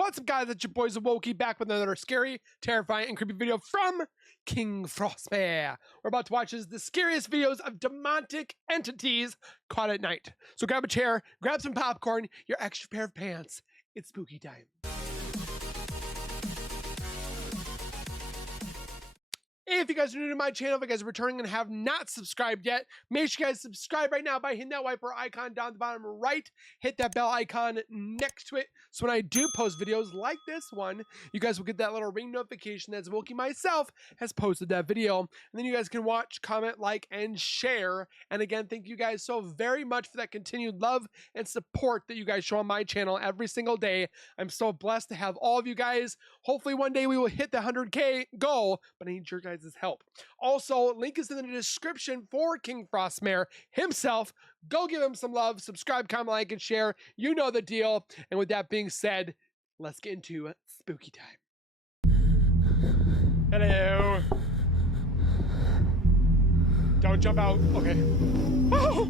What's up, guys? It's your boys Wokey back with another scary, terrifying, and creepy video from King Frostbear. We're about to watch the scariest videos of demonic entities caught at night. So grab a chair, grab some popcorn, your extra pair of pants. It's spooky time. If you guys are new to my channel, if you guys are returning and have not subscribed yet, make sure you guys subscribe right now by hitting that wiper icon down at the bottom right. Hit that bell icon next to it, so when I do post videos like this one, you guys will get that little ring notification as Wokey myself has posted that video. And then you guys can watch, comment, like, and share. And again, thank you guys so very much for that continued love and support that you guys show on my channel every single day. I'm so blessed to have all of you guys. Hopefully one day we will hit the 100K goal, but I need your guys' help. Also, link is in the description for King Frostbear himself. Go give him some love, subscribe, comment, like, and share. You know the deal. And with that being said, let's get into spooky time. Hello. Don't jump out. Okay. Oh!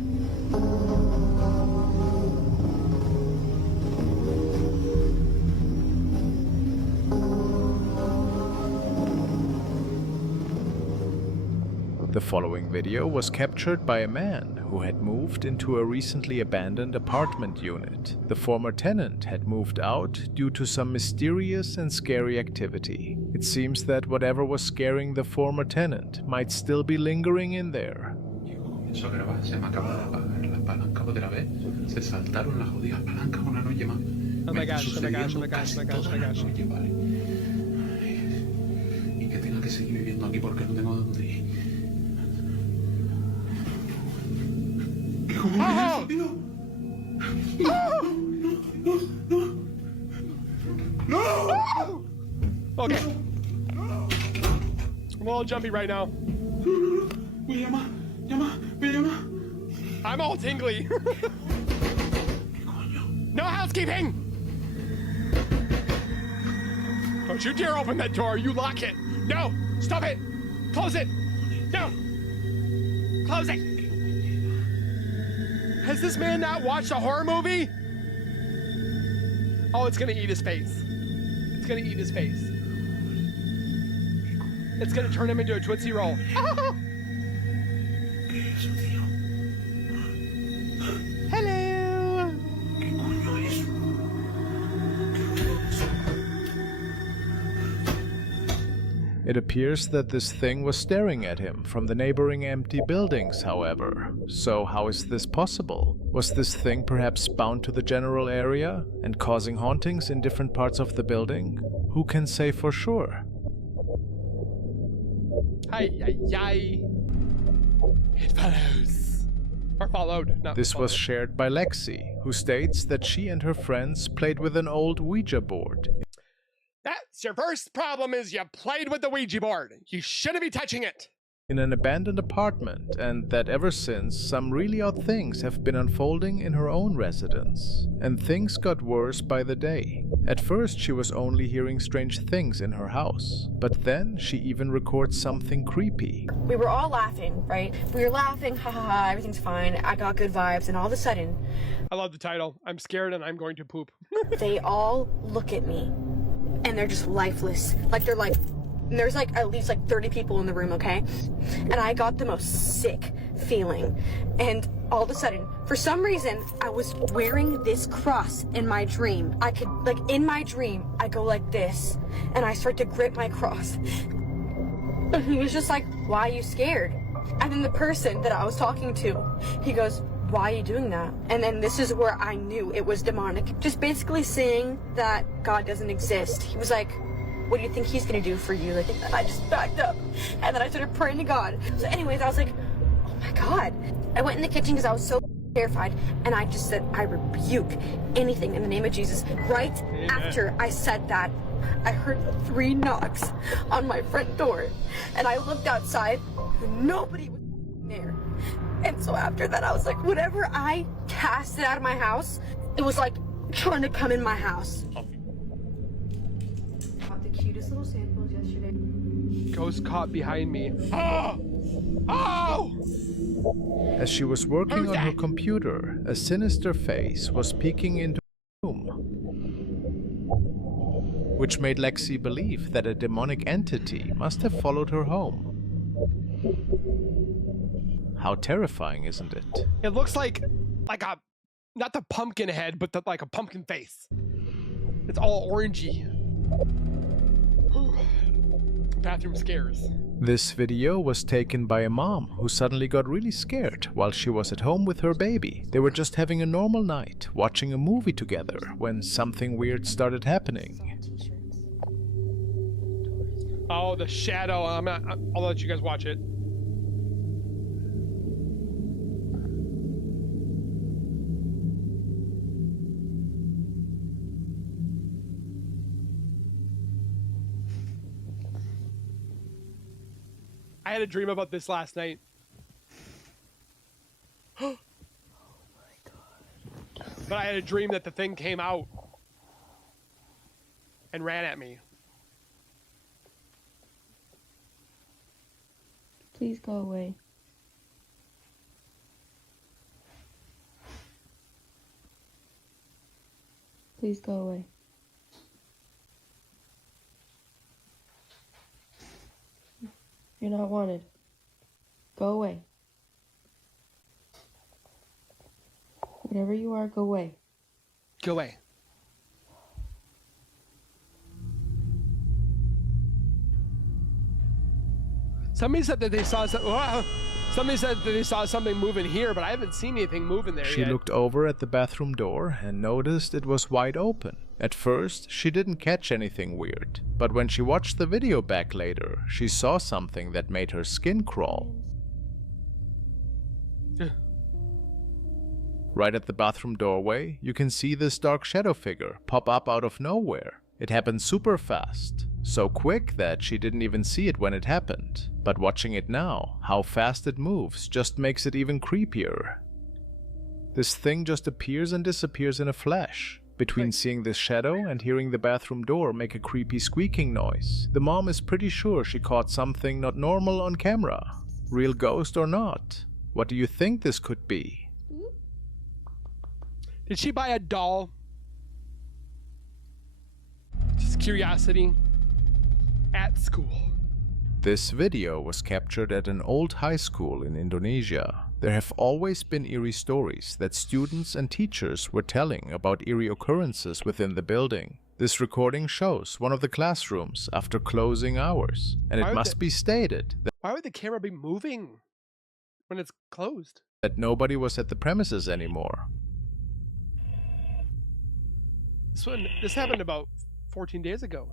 The following video was captured by a man who had moved into a recently abandoned apartment unit. The former tenant had moved out due to some mysterious and scary activity. It seems that whatever was scaring the former tenant might still be lingering in there. Oh my gosh, oh my gosh, oh my gosh, oh my gosh, oh my gosh. Oh! No! Okay. I'm a little jumpy right now. I'm all tingly. No housekeeping! Don't you dare open that door. You lock it. No! Stop it! Close it! No! Close it! Has this man not watched a horror movie? Oh, it's gonna eat his face. It's gonna eat his face. It's gonna turn him into a Tootsie Roll. Hello! It appears that this thing was staring at him from the neighboring empty buildings, however. So how is this possible? Was this thing perhaps bound to the general area and causing hauntings in different parts of the building? Who can say for sure? Hi, It follows. Or followed, not This followed. was shared by Lexi, who states that she and her friends played with an old Ouija board. That's your first problem, is you played with the Ouija board. You shouldn't be touching it. In an abandoned apartment, and that ever since, some really odd things have been unfolding in her own residence. And things got worse by the day. At first she was only hearing strange things in her house, but then she even records something creepy. We were all laughing, right? We were laughing, ha ha ha, everything's fine, I got good vibes, and all of a sudden... I love the title. I'm scared and I'm going to poop. they all look at me, and they're just lifeless. There's like at least like 30 people in the room, okay? And I got the most sick feeling. And all of a sudden, for some reason, I was wearing this cross in my dream. I could, in my dream, I go like this, and I start to grip my cross. And he was just like, why are you scared? And then the person that I was talking to, he goes, why are you doing that? And then this is where I knew it was demonic. Just basically saying that God doesn't exist. He was like, what do you think he's gonna do for you? And I just backed up, and then I started praying to God. So anyways, I was like, oh my God. I went in the kitchen because I was so terrified, and I just said, I rebuke anything in the name of Jesus. Right after I said that, I heard 3 knocks on my front door, and I looked outside, and nobody was there. And so after that, I was like, whatever I casted out of my house, it was like trying to come in my house. Got the cutest little samples yesterday. Ghost caught behind me. Oh! Oh! As she was working on her computer, a sinister face was peeking into the room. which made Lexi believe that a demonic entity must have followed her home. How terrifying, isn't it? It looks like a, not the pumpkin head, but like a pumpkin face. It's all orangey. Bathroom scares. This video was taken by a mom who suddenly got really scared while she was at home with her baby. They were just having a normal night, watching a movie together, when something weird started happening. Oh, the shadow. I'll let you guys watch it. I had a dream about this last night. Oh my god. But I had a dream that the thing came out and ran at me. Please go away. Please go away. You're not wanted. Go away. Whatever you are, go away. Go away. Somebody said that they saw somebody said that they saw something moving here, but I haven't seen anything moving there She yet. looked over at the bathroom door and noticed it was wide open. At first, she didn't catch anything weird, but when she watched the video back later, she saw something that made her skin crawl. Right at the bathroom doorway, you can see this dark shadow figure pop up out of nowhere. It happened super fast, so quick that she didn't even see it when it happened. But watching it now, how fast it moves just makes it even creepier. This thing just appears and disappears in a flash. Between seeing this shadow and hearing the bathroom door make a creepy squeaking noise, the mom is pretty sure she caught something not normal on camera. Real ghost or not? What do you think this could be? Did she buy a doll? Just curiosity. At school. This video was captured at an old high school in Indonesia. There have always been eerie stories that students and teachers were telling about eerie occurrences within the building. This recording shows one of the classrooms after closing hours, and it must be stated Why would the camera be moving when it's closed? that nobody was at the premises anymore. This happened about 14 days ago.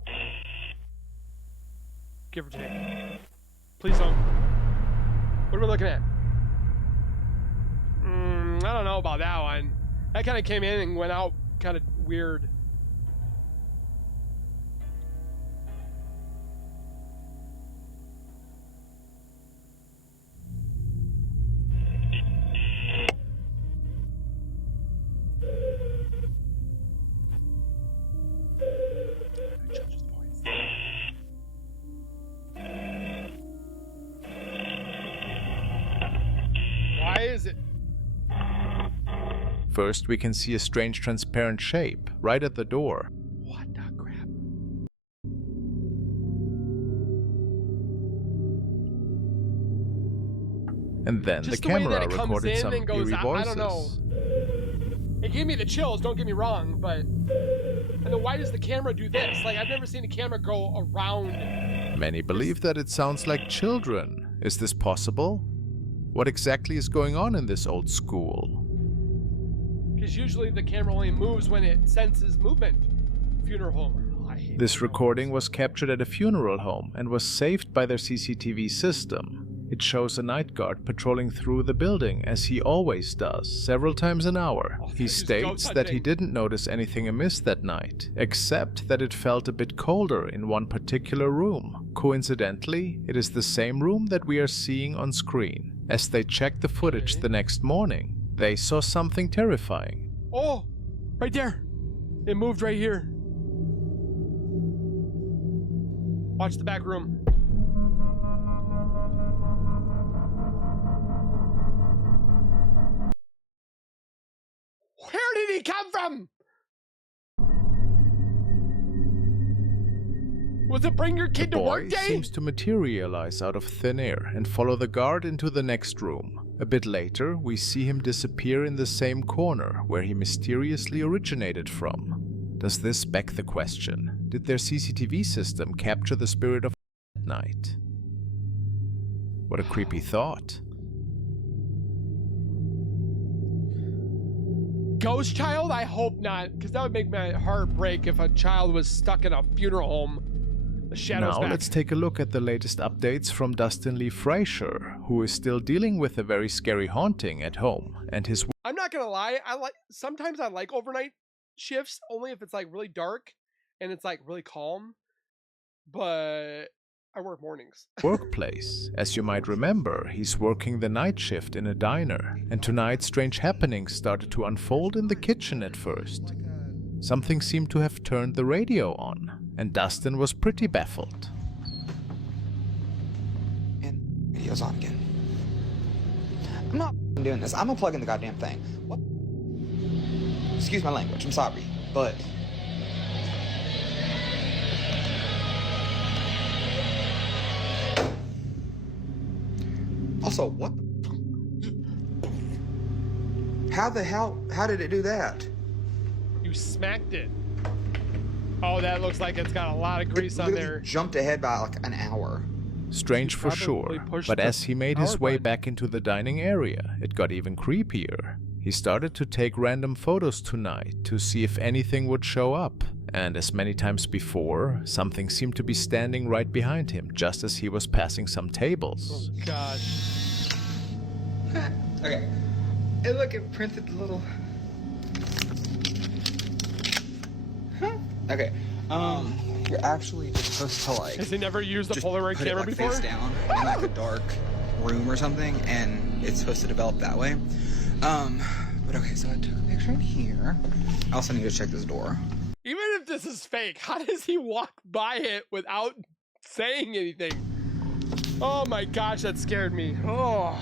Give or take. Please don't. What are we looking at? I don't know about that one. That kind of came in and went out kind of weird. Why is it? First, we can see a strange transparent shape right at the door. What the crap? And then Just the the way camera that it comes recorded in some and goes eerie out, voices. I don't know. It gave me the chills, don't get me wrong, but... And then why does the camera do this? Like, I've never seen a camera go around... Many believe that it sounds like children. Is this possible? What exactly is going on in this old school? Because usually the camera only moves when it senses movement. Funeral home. I hate This funeral recording homes. was captured at a funeral home and was saved by their CCTV system. It shows a night guard patrolling through the building as he always does, several times an hour. Oh, He he's states ghost that he hunting. didn't notice anything amiss that night, except that it felt a bit colder in one particular room. Coincidentally, it is the same room that we are seeing on screen. As they checked the footage Okay. the next morning, they saw something terrifying. Oh! Right there! It moved right here. Watch the back room. Where did he come from? Was it bring your kid The to boy work day? seems to materialize out of thin air and follow the guard into the next room. A bit later, we see him disappear in the same corner where he mysteriously originated from. Does this beg the question? Did their CCTV system capture the spirit of at night? What a creepy thought. Ghost child? I hope not, because that would make my heart break if a child was stuck in a funeral home. The shadows Now back. let's take a look at the latest updates from Dustin Lee Frazier, who is still dealing with a very scary haunting at home, and his I'm not gonna lie, sometimes I like overnight shifts only if it's like really dark and it's like really calm, but I work mornings. workplace. As you might remember, he's working the night shift in a diner, and tonight strange happenings started to unfold in the kitchen at first. Something seemed to have turned the radio on, and Dustin was pretty baffled. And radio's on again. I'm not doing this. I'm gonna plug in the goddamn thing. What? Excuse my language. I'm sorry, but also, what the how did it do that? You smacked it. Oh, that looks like it's got a lot of grease It on literally there. jumped ahead by like an hour. Strange for probably sure, pushed but the as he made his power way button. back into the dining area, it got even creepier. He started to take random photos tonight to see if anything would show up, and as many times before, something seemed to be standing right behind him just as he was passing some tables. Oh gosh. Okay. Hey, look, it printed the little. Okay. You're actually just supposed to like. Has he never used a just Polaroid put camera it, like, before? face down in like a dark room or something, and it's supposed to develop that way. But okay, so I took a picture in here. I also need to check this door. Even if this is fake, how does he walk by it without saying anything? Oh my gosh, that scared me. Oh.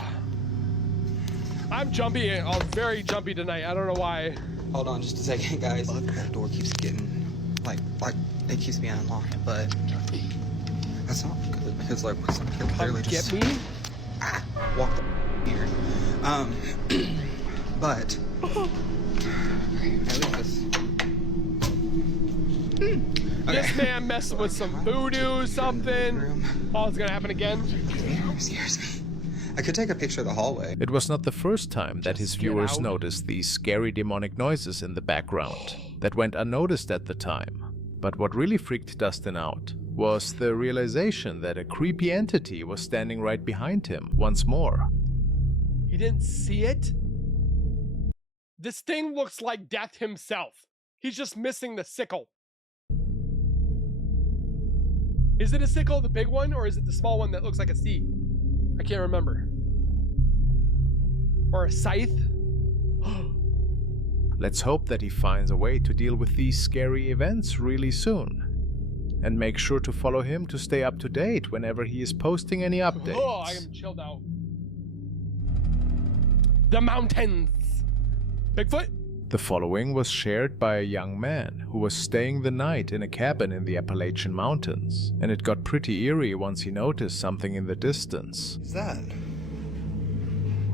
I'm jumpy. I'm very jumpy tonight. I don't know why. Hold on, just a second, guys. Look, that door keeps getting like it keeps being unlocked, but that's not good because like something clearly Get just me? walked here. But okay, at least this. This man messing with some voodoo, something. Room. Oh, it's gonna happen again. Scares me. I could take a picture of the hallway. It was not the first time that his Just get viewers out. noticed these scary demonic noises in the background that went unnoticed at the time. But what really freaked Dustin out was the realization that a creepy entity was standing right behind him once more. He didn't see it? This thing looks like death himself. He's just missing the sickle. Is it a sickle, the big one, or is it the small one that looks like a C? I can't remember. Or a scythe? Let's hope that he finds a way to deal with these scary events really soon. And make sure to follow him to stay up to date whenever he is posting any updates. Oh, I am chilled out. The mountains. Bigfoot? The following was shared by a young man who was staying the night in a cabin in the Appalachian Mountains, and it got pretty eerie once he noticed something in the distance. What's that?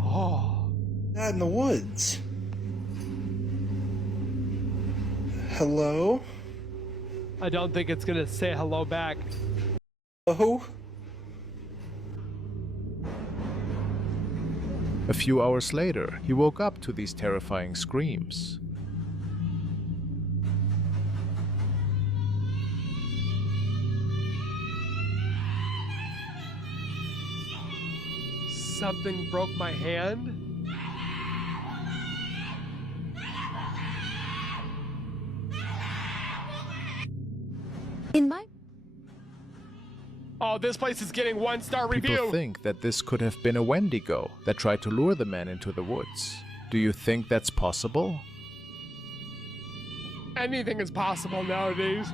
Oh. That in the woods. Hello? I don't think it's gonna say hello back. Hello? A few hours later, he woke up to these terrifying screams. Something broke my hand? In my Oh, this place is getting 1-star People review. think that this could have been a Wendigo that tried to lure the man into the woods. Do you think that's possible? Anything is possible nowadays.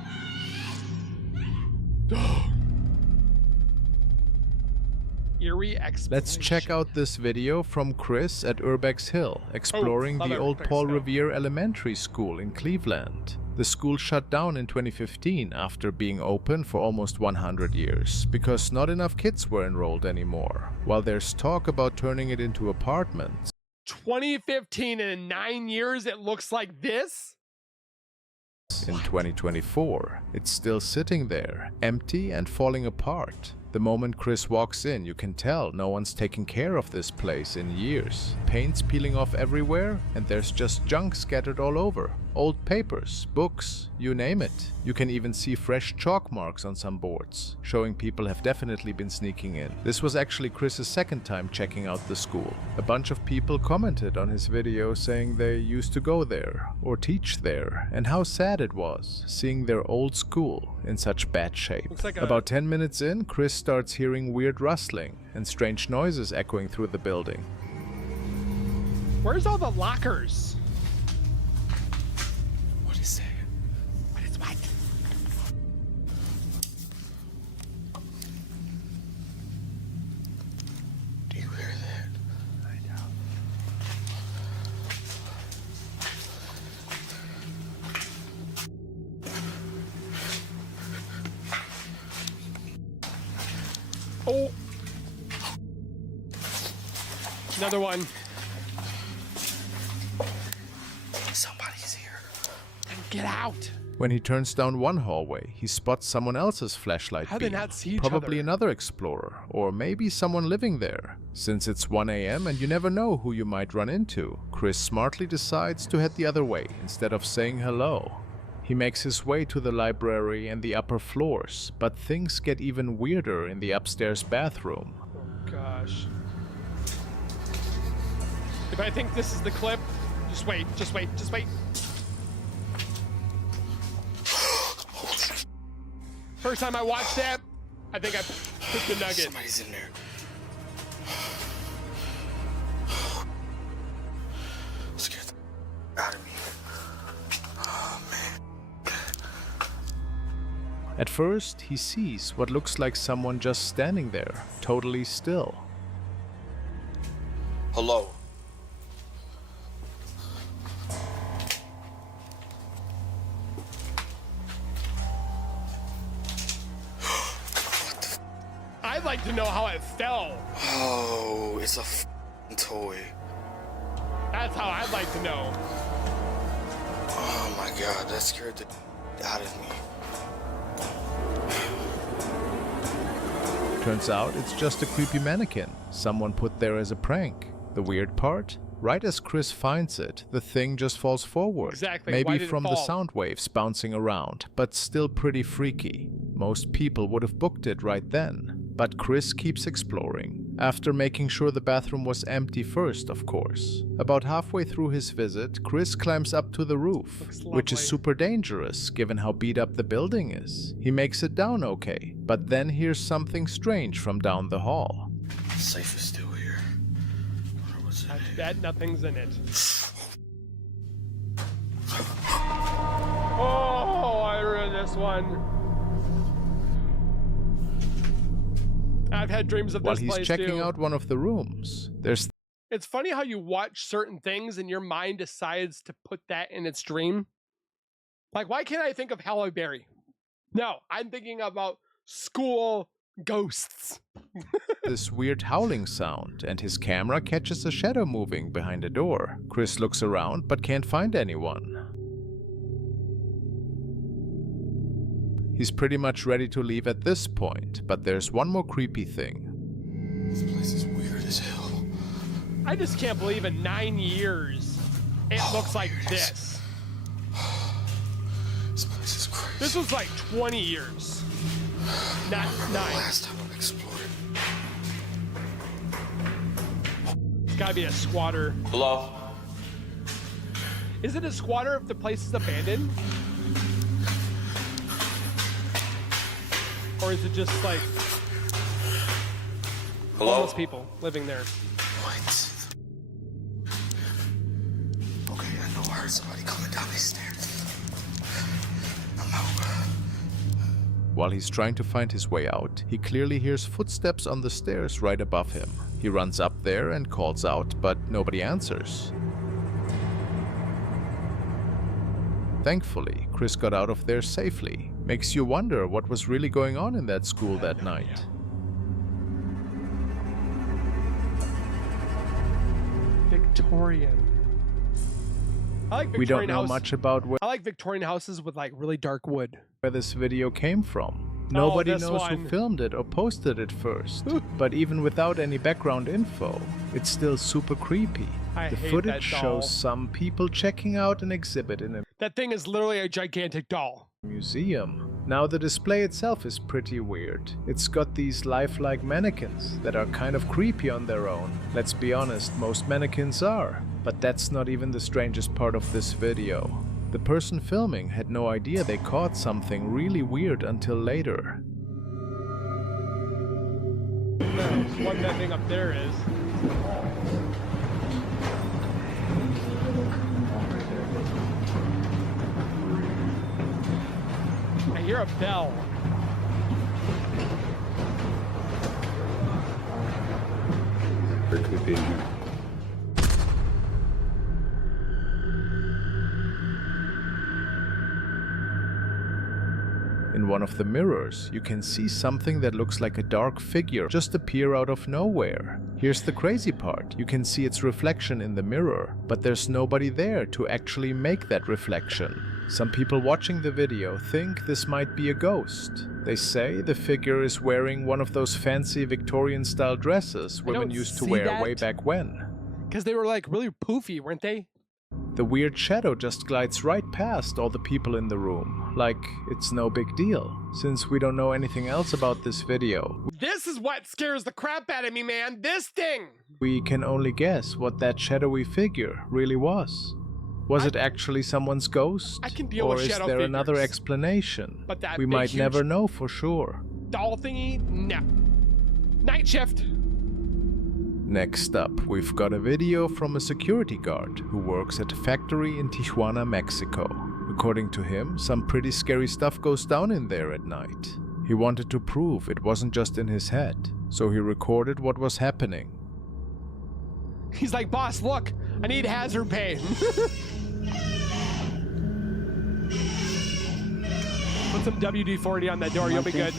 eerie exploration. Let's check out this video from Chris at Urbex Hill, exploring love the old Urbex Paul Hill. Revere Elementary School in Cleveland. The school shut down in 2015 after being open for almost 100 years, because not enough kids were enrolled anymore, while there's talk about turning it into apartments. 2015, and in 9 years it looks like this? In 2024, it's still sitting there, empty and falling apart. The moment Chris walks in, you can tell no one's taken care of this place in years. Paint's peeling off everywhere, and there's just junk scattered all over. Old papers, books, you name it. You can even see fresh chalk marks on some boards, showing people have definitely been sneaking in. This was actually Chris's second time checking out the school. A bunch of people commented on his video saying they used to go there, or teach there, and how sad it was, seeing their old school in such bad shape. Looks like About 10 minutes in, Chris starts hearing weird rustling and strange noises echoing through the building. Where's all the lockers? What is that? What is what? Do you hear that? I know. Oh. Another one. Somebody's here. Then get out. When he turns down one hallway, he spots someone else's flashlight How do they beam. not see each Probably other? another explorer, or maybe someone living there. Since it's 1 a.m. and you never know who you might run into, Chris smartly decides to head the other way instead of saying hello. He makes his way to the library and the upper floors, but things get even weirder in the upstairs bathroom. Oh gosh. If I think this is the clip, just wait, just wait, just wait. First time I watched that, I think I took the nugget. Somebody's in there. Scared the out of me. Oh man. At first, he sees what looks like someone just standing there, totally still. Hello. I'd like to know how it fell. Oh, it's a f***ing toy. That's how I'd like to know. Oh my god, that scared the out of me. Turns out it's just a creepy mannequin someone put there as a prank. The weird part? Right as Chris finds it, the thing just falls forward. Exactly. Why Maybe did it from the fall? sound waves bouncing around, but still pretty freaky. Most people would have booked it right then. But Chris keeps exploring, after making sure the bathroom was empty first, of course. About halfway through his visit, Chris climbs up to the roof, Looks which is lovely. super dangerous given how beat up the building is. He makes it down okay, but then hears something strange from down the hall. Safe is still here. Wonder what's in I it. bet nothing's in it. Oh, I read this one. I've had dreams of While this he's place checking too. out one of the rooms, there's It's funny how you watch certain things and your mind decides to put that in its dream. Like, why can't I think of Halle Berry? No, I'm thinking about school ghosts. this weird howling sound, and his camera catches a shadow moving behind a door. Chris looks around but can't find anyone. He's pretty much ready to leave at this point, but there's one more creepy thing. This place is weird as hell. I just can't believe in 9 years it looks like here it is. this. This place is crazy. This was like 20 years, not 9. Last time I explored it. It's gotta be a squatter. Hello? Is it a squatter if the place is abandoned? Or is it just like homeless people living there? What? Okay, I know I heard somebody coming down these stairs. I'm out. While he's trying to find his way out, he clearly hears footsteps on the stairs right above him. He runs up there and calls out, but nobody answers. Thankfully, Chris got out of there safely. Makes you wonder what was really going on in that school that night. Victorian. I like Victorian We don't know house. much about I like Victorian houses with like really dark wood. where this video came from. Nobody this knows one. who filmed it or posted it first. But even without any background info, it's still super creepy. I The hate footage that doll. shows some people checking out an exhibit in a That thing is literally a gigantic doll. museum. Now the display itself is pretty weird. It's got these lifelike mannequins that are kind of creepy on their own. Let's be honest, most mannequins are. But that's not even the strangest part of this video. The person filming had no idea they caught something really weird until later. What that thing up there is. I hear a bell. There could be in here. In one of the mirrors, you can see something that looks like a dark figure just appear out of nowhere. Here's the crazy part. You can see its reflection in the mirror, but there's nobody there to actually make that reflection. Some people watching the video think this might be a ghost. They say the figure is wearing one of those fancy Victorian-style dresses women don't used to see wear that. way back when. Because they were like really poofy, weren't they? The weird shadow just glides right past all the people in the room, like it's no big deal. Since we don't know anything else about this video, This is what scares the crap out of me, man. This thing. we can only guess what that shadowy figure really was. Was it actually someone's ghost? I can deal or with is shadow there another figures. explanation? But that we big, might huge never know for sure. doll thingy? No. Night shift. Next up, we've got a video from a security guard who works at a factory in Tijuana, Mexico. According to him, some pretty scary stuff goes down in there at night. He wanted to prove it wasn't just in his head, so he recorded what was happening. He's like, boss, look, I need hazard pay. Put some WD-40 on that door, you'll be good.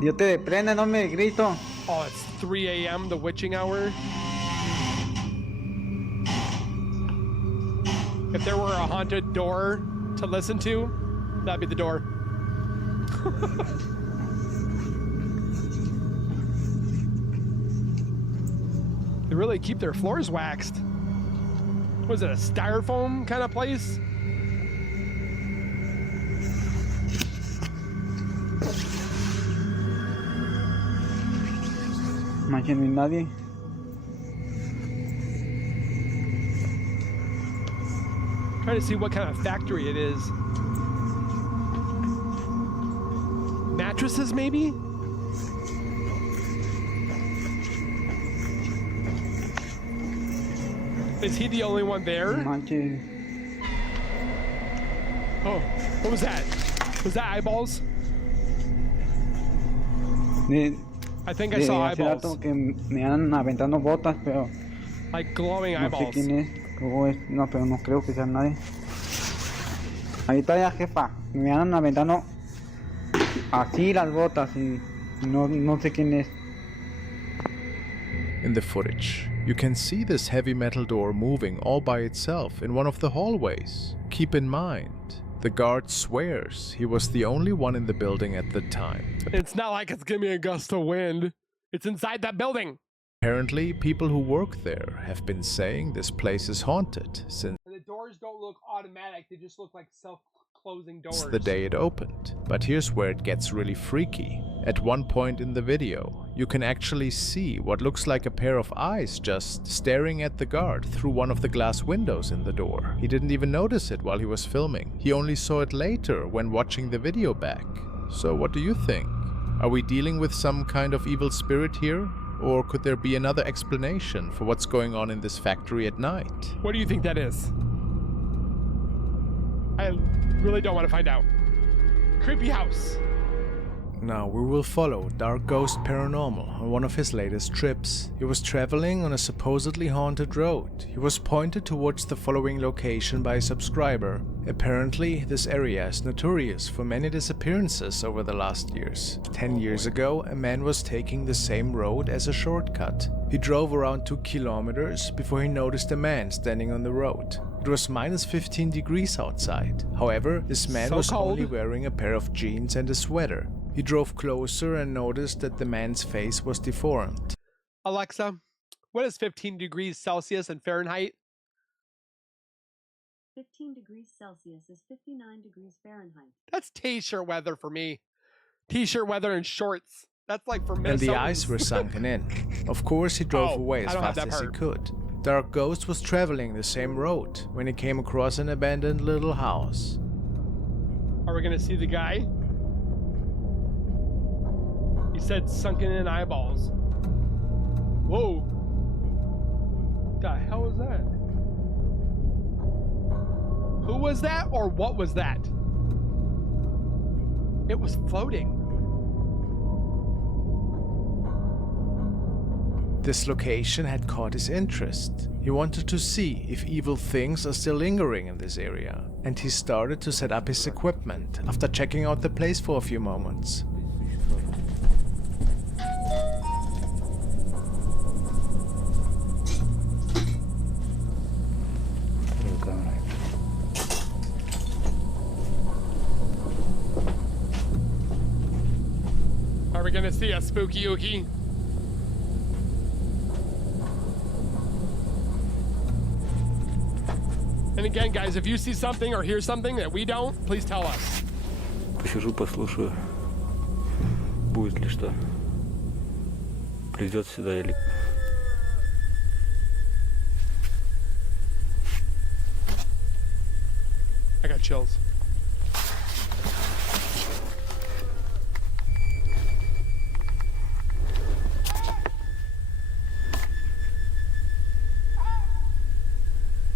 Dios te prenda, no me grito. Oh, it's 3 a.m., the witching hour. If there were a haunted door to listen to, that'd be the door. They really keep their floors waxed. Was it a styrofoam kind of place? Aquí no hay nadie. Trying to see what kind of factory it is. Mattresses, maybe? Is he the only one there? Manches. Oh, what was that? Was that eyeballs? I think I saw Hace rato eyeballs. que me andan aventando botas, pero Like glowing no sé eyeballs. quién es. Luego es. No, pero no creo que sea nadie. Ahí está ya, jefa. Me andan aventando así las botas y no sé quién es. In the footage, you can see this heavy metal door moving all by itself in one of the hallways. Keep in mind, the guard swears he was the only one in the building at the time. It's not like it's gonna be a gust of wind. It's inside that building. Apparently, people who work there have been saying this place is haunted since And the doors don't look automatic. They just look like self-closing doors. the day it opened. But here's where it gets really freaky. At one point in the video, you can actually see what looks like a pair of eyes just staring at the guard through one of the glass windows in the door. He didn't even notice it while he was filming. He only saw it later when watching the video back. So what do you think? Are we dealing with some kind of evil spirit here? Or could there be another explanation for what's going on in this factory at night? What do you think that is? I really don't want to find out. creepy house. Now we will follow Dark Ghost Paranormal on one of his latest trips. He was traveling on a supposedly haunted road. He was pointed towards the following location by a subscriber. Apparently, this area is notorious for many disappearances over the last years. 10 years ago, a man was taking the same road as a shortcut. He drove around 2 kilometers before he noticed a man standing on the road. It was minus 15 degrees outside. However, this man So was cold. only wearing a pair of jeans and a sweater. He drove closer and noticed that the man's face was deformed. Alexa, what is 15 degrees Celsius in Fahrenheit? 15 degrees Celsius is 59 degrees Fahrenheit. That's t-shirt weather for me. T-shirt weather and shorts. That's like for And Minnesotans. the eyes were sunken in. Of course, he drove away as I don't have fast that as he part. could. Dark Ghost was traveling the same road when he came across an abandoned little house. Are we gonna see the guy? He said sunken in eyeballs. Whoa. What the hell was that? Who was that or what was that? It was floating. This location had caught his interest. He wanted to see if evil things are still lingering in this area, and he started to set up his equipment after checking out the place for a few moments. Are we gonna see a spooky ookie? And again, guys, if you see something or hear something that we don't, please tell us. Посижу, послушаю. Будет ли что. Придет сюда или... I got chills.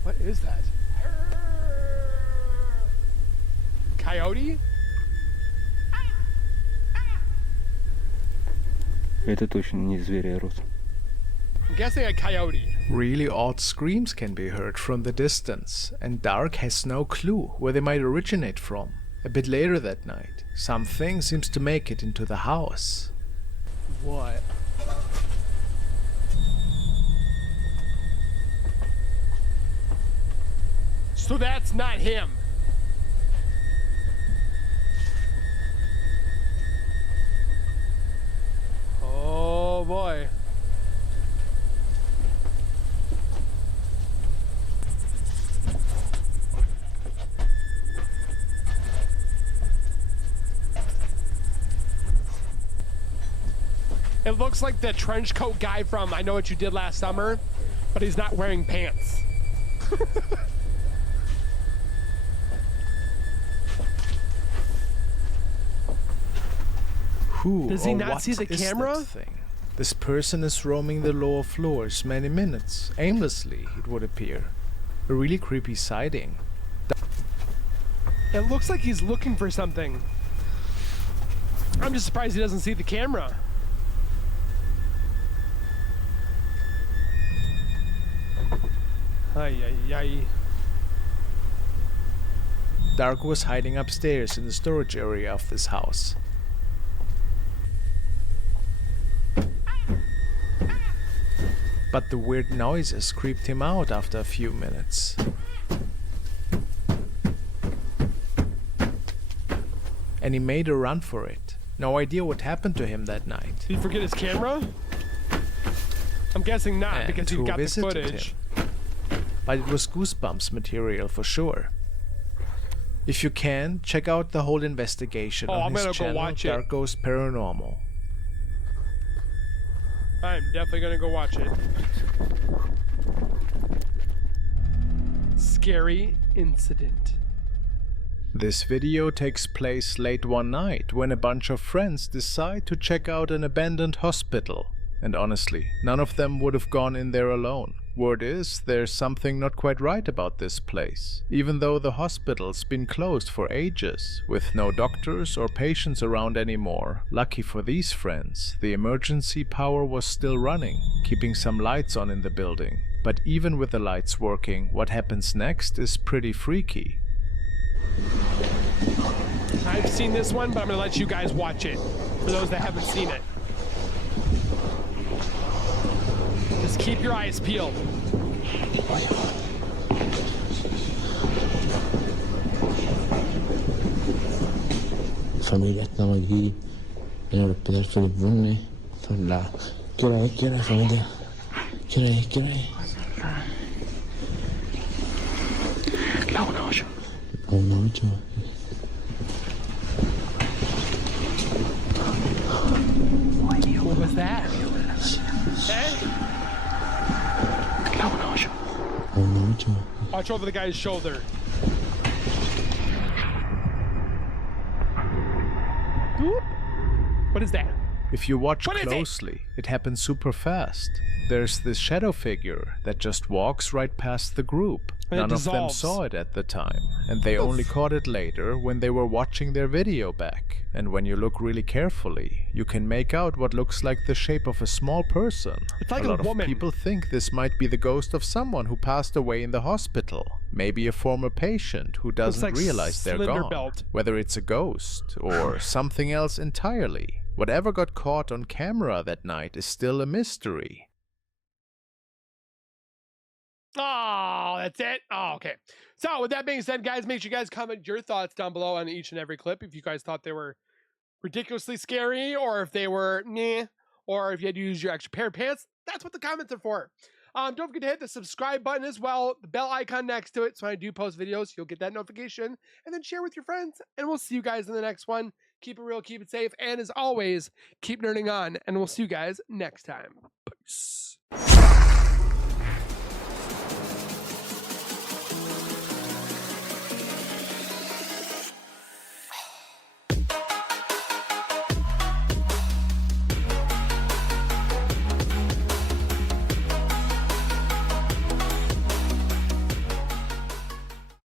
What is that? Coyote? Это точно не зверь, а рот. I'm guessing a coyote. Really odd screams can be heard from the distance, and Dark has no clue where they might originate from. A bit later that night, something seems to make it into the house. What? So that's not him. Oh boy. It looks like the trench coat guy from I Know What You Did Last Summer, but he's not wearing pants. Who Does he or not what see the is camera? that thing? This person is roaming the lower floors many minutes, aimlessly, it would appear. A really creepy sighting. It looks like he's looking for something. I'm just surprised he doesn't see the camera. Ay, ay, ay. Dark was hiding upstairs in the storage area of this house. But the weird noises creeped him out after a few minutes. And he made a run for it. No idea what happened to him that night. Did he forget his camera? I'm guessing not, And because he's who got the visited footage. him. But it was Goosebumps material for sure. If you can, check out the whole investigation Oh, on I'm his gonna go channel, watch it. Dark Ghost Paranormal. I'm definitely gonna go watch it. Scary incident. This video takes place late one night when a bunch of friends decide to check out an abandoned hospital. And honestly, none of them would have gone in there alone. Word is, there's something not quite right about this place, even though the hospital's been closed for ages, with no doctors or patients around anymore. Lucky for these friends, the emergency power was still running, keeping some lights on in the building. But even with the lights working, what happens next is pretty freaky. I've seen this one, but I'm gonna let you guys watch it, for those that haven't seen it. Just keep your eyes peeled. Familia, estamos aquí en el hospital Felipe Brune. Son las... ¿Qué hora es, familia? ¿Qué hora es? La 1:08. 1:08. What was that? Eh? La 1:08. 1:08. Watch over the guy's shoulder. Whoop. What is that? If you watch What is it? closely, it happens super fast. There's this shadow figure that just walks right past the group. And it None of them dissolves. saw it at the time, and they only caught it later when they were watching their video back. And when you look really carefully, you can make out what looks like the shape of a small person. It's like a a lot woman. of people think this might be the ghost of someone who passed away in the hospital. Maybe a former patient who doesn't like realize they're Slender gone. Belt. Whether it's a ghost or something else entirely. Whatever got caught on camera that night is still a mystery. Oh, that's it? Oh, okay. So with that being said, guys, make sure you guys comment your thoughts down below on each and every clip. If you guys thought they were ridiculously scary, or if they were meh, or if you had to use your extra pair of pants, that's what the comments are for. Don't forget to hit the subscribe button as well, the bell icon next to it, so when I do post videos, you'll get that notification, and then share with your friends, and we'll see you guys in the next one. Keep it real, keep it safe, and as always, keep nerding on, and we'll see you guys next time. Peace.